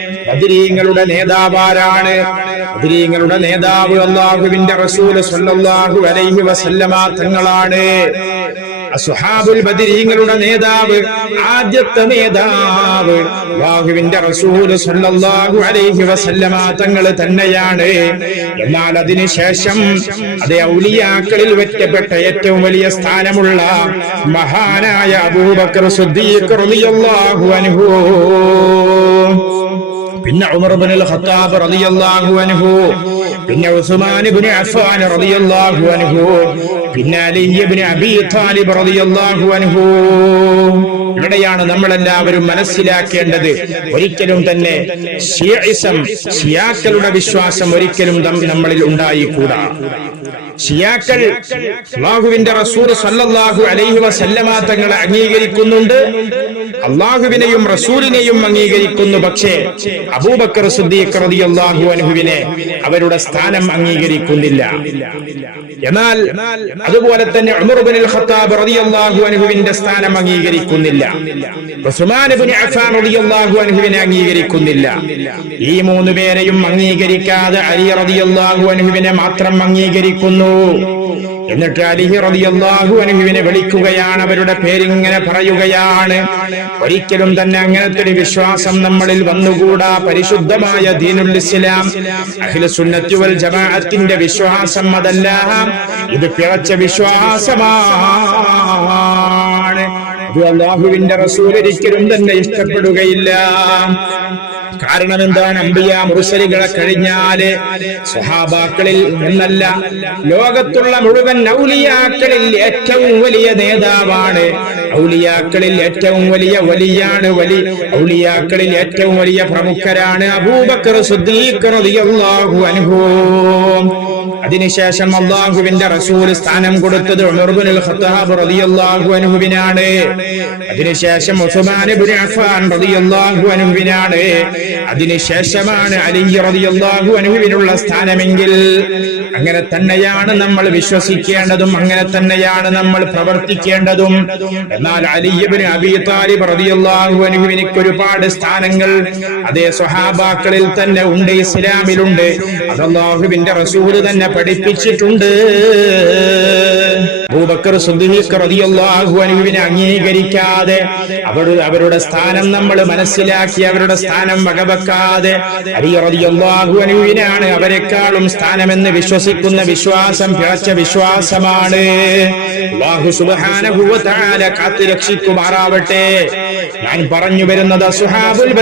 ബദരീങ്ങളുടെ നേതാവാരാണ്? ബദരീങ്ങളുടെ നേതാവ് അല്ലാഹുവിന്റെ റസൂൽ സ്വല്ലല്ലാഹു അലൈഹി വസല്ലമ തങ്ങളാണ്. അസ്ഹാബുൽ ബദരീങ്ങളുടെ നേതാവ്, ആദ്യത്തെ നേതാവ് അല്ലാഹുവിന്റെ റസൂൽ സ്വല്ലല്ലാഹു അലൈഹി വസല്ലമ തങ്ങൾ തന്നെയാണ്. എന്നാൽ അതിനുശേഷം അതേ ഔലിയാക്കളിൽ വെറ്റപ്പെട്ട ഏറ്റവും വലിയ സ്ഥാനമുള്ള മഹാനായ അബൂബക്കർ സിദ്ദീഖ് റളിയല്ലാഹു അൻഹു, പിന്നെ ഉമർ ഇബ്നുൽ ഖത്താബ് റളിയല്ലാഹു അൻഹു, പിന്നെ ഉസ്മാൻ ഇബ്നു അഫ്ഫാൻ റളിയല്ലാഹു അൻഹു, പിന്നെ അലി ഇബ്നു അബീ ത്വാലിബ് റളിയല്ലാഹു അൻഹു. ഇവിടെയാണ് നമ്മളെല്ലാവരും മനസ്സിലാക്കേണ്ടത്. ഒരിക്കലും തന്നെ ഷിയാക്കളുടെ വിശ്വാസം ഒരിക്കലും നമ്മളിൽ ഉണ്ടായിക്കൂടാ. ഷിയാക്കൾ അല്ലാഹുവിന്റെ റസൂൽ സ്വല്ലല്ലാഹു അലൈഹി വസല്ലമ തങ്ങളെ അംഗീകരിക്കുന്നുണ്ട്, അല്ലാഹുവിനെയും റസൂലിനെയും അംഗീകരിക്കുന്നു. പക്ഷേ അബൂബക്കർ സിദ്ദീഖ് റളിയല്ലാഹു അൻഹുവിനെ അവരുടെ സ്ഥാനം അംഗീകരിക്കുന്നില്ല. എന്നാൽ അതുപോലെ തന്നെ ഉമർ ഇബ്നുൽ ഖത്താബ് റളിയല്ലാഹു അൻഹുവിന്റെ സ്ഥാനം അംഗീകരിക്കുന്നില്ല, ഉസ്മാൻ ഇബ്നു അഫ്ഫാൻ റളിയല്ലാഹു അൻഹുവിനെ അംഗീകരിക്കുന്നില്ല. ഈ മൂന്ന് പേരെയും അംഗീകരിക്കാതെ അലി റളിയല്ലാഹു അൻഹുവിനെ മാത്രം അംഗീകരിക്കുന്നു. എന്നിട്ട് അലി റളിയല്ലാഹു അൻഹുവിനെ വിളിക്കുകയാണ്, അവരുടെ പേരിങ്ങനെ പറയുകയാണ്. ഒരിക്കലും തന്നെ അങ്ങനത്തെ ഒരു വിശ്വാസം നമ്മളിൽ വന്നുകൂടാ. പരിശുദ്ധമായ ദീനുൽ ഇസ്ലാം, അഹ്ലുസ് സുന്നത്തി വൽ ജമാഅത്തിന്റെ വിശ്വാസം അതല്ല, ഇത് പിഴച്ച വിശ്വാസമാണ്. ഇത് അല്ലാഹുവിന്റെ റസൂൽ ഒരിക്കലും തന്നെ ഇഷ്ടപ്പെടുകയില്ല. കാരണം എന്താണ്? അംബിയാ മുർസലികളെ കഴിഞ്ഞാല് സ്വഹാബാക്കളിൽ എന്നല്ല, ലോകത്തുള്ള മുഴുവൻ ഔലിയാക്കളിൽ ഏറ്റവും വലിയ നേതാവാണ്, ഔലിയാക്കളിൽ ഏറ്റവും വലിയ വലിയാണ്, ഔലിയാക്കളിൽ ഏറ്റവും വലിയ പ്രമുഖരാണ് അബൂബക്കർ സിദ്ദീഖ് റളിയല്ലാഹു അൻഹു. അതിനുശേഷം അല്ലാഹുവിന്റെ റസൂൽ സ്ഥാനം കൊടുത്തത് ഉമർ ഇബ്നുൽ ഖത്താബ് റളിയല്ലാഹു അൻഹുവിനാണ്. അതിനുശേഷം ഉസ്മാൻ ഇബ്നു അഫ്ഫാൻ റളിയല്ലാഹു അൻഹുവിനാണ്. അതിനുശേഷമാണ് അലി റളിയല്ലാഹു അൻഹുവിനുള്ള സ്ഥാനമെങ്കിൽ അങ്ങനെ തന്നെയാണ് നമ്മൾ വിശ്വസിക്കേണ്ടതും, അങ്ങനെ തന്നെയാണ് നമ്മൾ പ്രവർത്തിക്കേണ്ടതും. എന്നാൽ അലി ഇബ്നു അബീ ത്വാലിബ് റളിയല്ലാഹു അൻഹുവിന് ഒരുപാട് സ്ഥാനങ്ങൾ അതേ സ്വഹാബാക്കളിൽ തന്നെ ഉണ്ട്, ഇസ്ലാമിലുണ്ട്. അത് അല്ലാഹുവിന്റെ റസൂൽ തന്നെ പഠിപ്പിച്ചിട്ടുണ്ട്. അബൂബക്കർ സിദ്ദീഖ് റളിയല്ലാഹു അൻഹുവിനെ അംഗീകരിക്കാതെ അവരുടെ സ്ഥാനം നമ്മൾ മനസ്സിലാക്കി അവരുടെ സ്ഥാനം വകവെക്കാതെ അലി റളിയല്ലാഹു അൻഹുവിനാണ് അവരെക്കാളും സ്ഥാനമെന്ന് വിശ്വസിക്കുന്ന വിശ്വാസം പിഴച്ച വിശ്വാസമാണ്. അല്ലാഹു സുബ്ഹാനഹു വ തആല കാത്തുരക്ഷിക്കുമാറാവട്ടെ. ഞാൻ പറഞ്ഞു വരുന്നത് അസ്ഹാബുൽ